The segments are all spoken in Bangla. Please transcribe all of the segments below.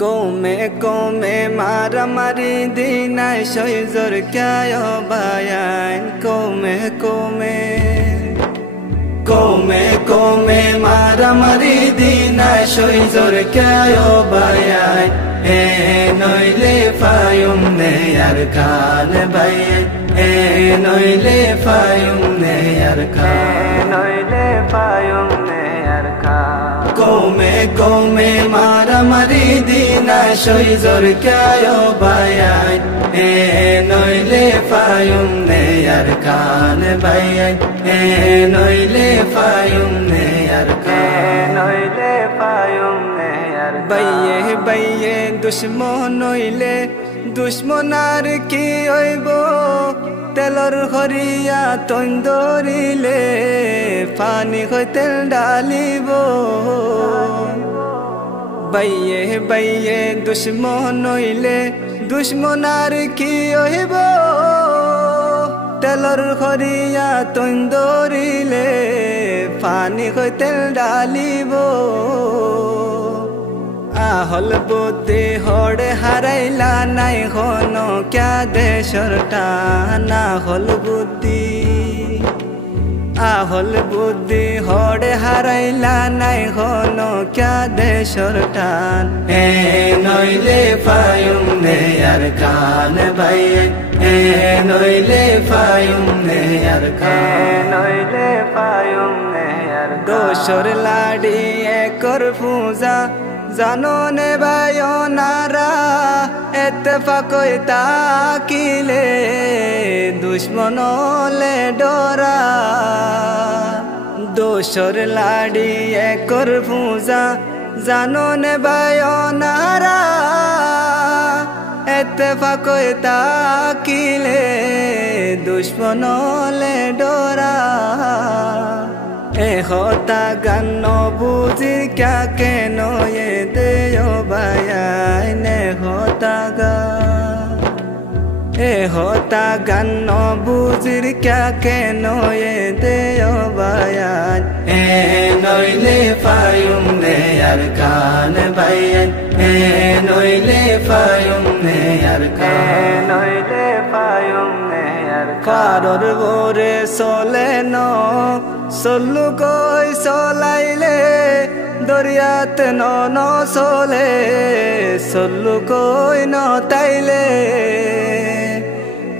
কৌমে কৌমে মারামারি দিনাই সৈজর ক্যায় বায়ান কৌমে কৌমে কৌমে কৌমে মারামারি দিনাই সৈজর ক্যায় বায়ান এ নইলে ফায়ুম নে আর কান বায়ান এ নইলে ফায়ুম নে আর কান নইলে ফায়ুম নে আর কান কৌমে কৌমে মারামারি দিনাই সৈজর ক্যায় বায়ান এ নইলে ফায়ুম নে আর কান বায়ান এ নইলে ফায়ুম নে আর কান নইলে ফায়ুম নে আর বাইয়ে বাইয়ে দুশ্মন নইলে দুশ্মনার কি হইব তেলর হরিয়া তন্দরিলে পানি হয় তেল ডালিব বাইয়ে বাইয়ে দুশ্মন নইলে দুশ্মনার কি হইব তেলর হরিয়া তন্দরিলে পানি হয় তেল ডালিব আহল বুদ্ধি হড়ে হারাইলা নাই হন ক্যা দেশর টান আহল বুদ্ধি আহল বুদ্ধি হড়ে হারাইলা নাই হন ক্যা দেশর টান এ নইলে ফায়ুম নে আর কান বাইয়ে এ নইলে ফায়ুম নে আর কান নইলে ফায়ুম নে আর দোসর লাড়ি একর পূজা জানো নে বায়নারা এতফাক তাকিলে দুশ্মনলে ডরা দোসর লাড়ি একর পূজা জানো নে বায়নারা এতফাক তাকিলে দুশ্মনলে ডরা হতা গান বুঝি ক্যা কেন এ দেও বায়ান হতা গান বুঝির ক্যা কেন এ দেও বায়ান এ নইলে ফায়ুম নে আর কান বায়ান এ নইলে ফায়ুম নে আর কান নইলে ফায়ুম নে আর কারর গোরে চলে ন চলু কই চলাইলে দরিয়াত ন চলে চলু কই নতাইলে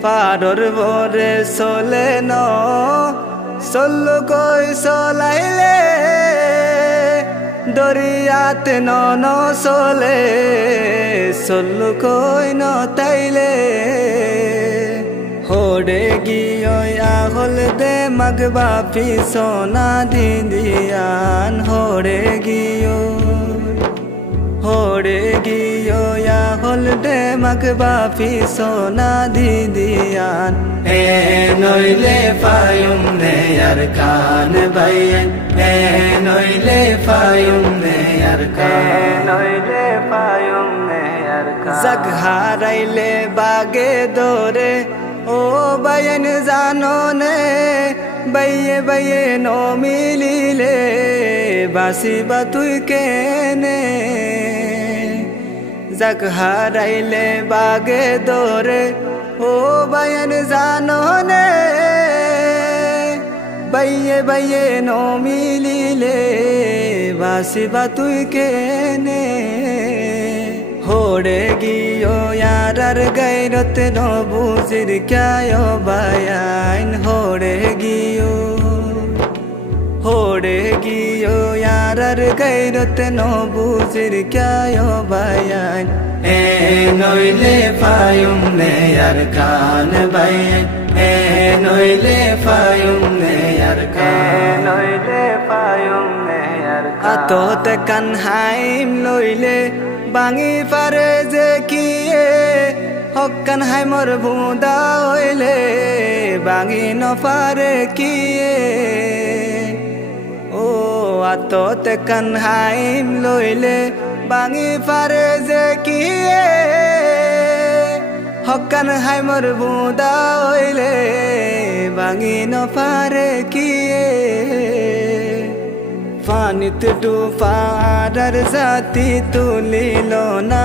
পারর বরে চলে ন চলু কই চলাইলে দরিয়াত ন চলে চলু কই নতাইলে হোড়ে গিয়ে আহল দে মগবা পিছনা দিদিয়ান হোড়ে গিয়ে আহল দে মগবা পিছনা দিদিয়ান এ নইলে ফায়ুম নে আর কান বাইয়ান এ নইলে ফায়ুম নে আর কান নইলে ফায়ুম নে আর কান জাগ হারাইলে বাগে দরে ও বায়ান জানো নে বাইয়ে বাইয়ে ন মিলিলে বাসিবা তুই কেনে জাগ হারাইলে বাগে দরে ও বায়ান জানো নে বাইয়ে বাইয়ে ন মিলিলে বাসিবা তুই কেনে হোড়ে গিয়ে यार गैरत न बुझिर क्याय बायान होड़े गियो यार गैरत न बुझिर क्याय बायान ए नइले फायुम ने यार कान बायान ए नइले फायुम ने यार कान नइले फायुम ने यार कान आतोत कानहाइम लइले बांगी पारे जे किए हक्कान हाय मोर बुदा हইলে बांगी न पारे किए ओ आतोते कानहाइम लइले बांगी पारे जे किए हक्कान हाय मोर बुदा हইলে बांगी न पारे किए पानित डूबा आर जाती तुलिल ना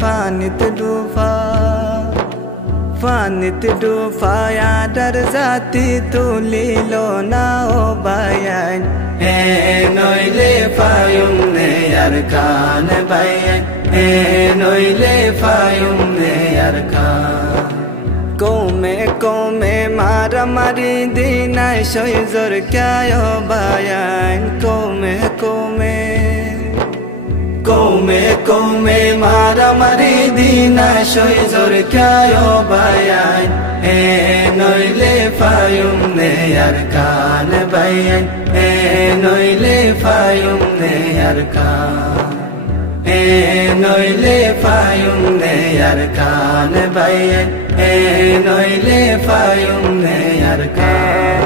fanit dufa ya dar zati tulilo na o bayan noile fayum ne yarkan bayan noile fayum ne yarkan Kome maramari dinai shoy zor kya bayan Kome maramari dinai shoy zor kya bayan noile fayum ne yarkan bayan noile fayum ne yarkan noile fayum ne yarkan bayan noile fayum ne yarkan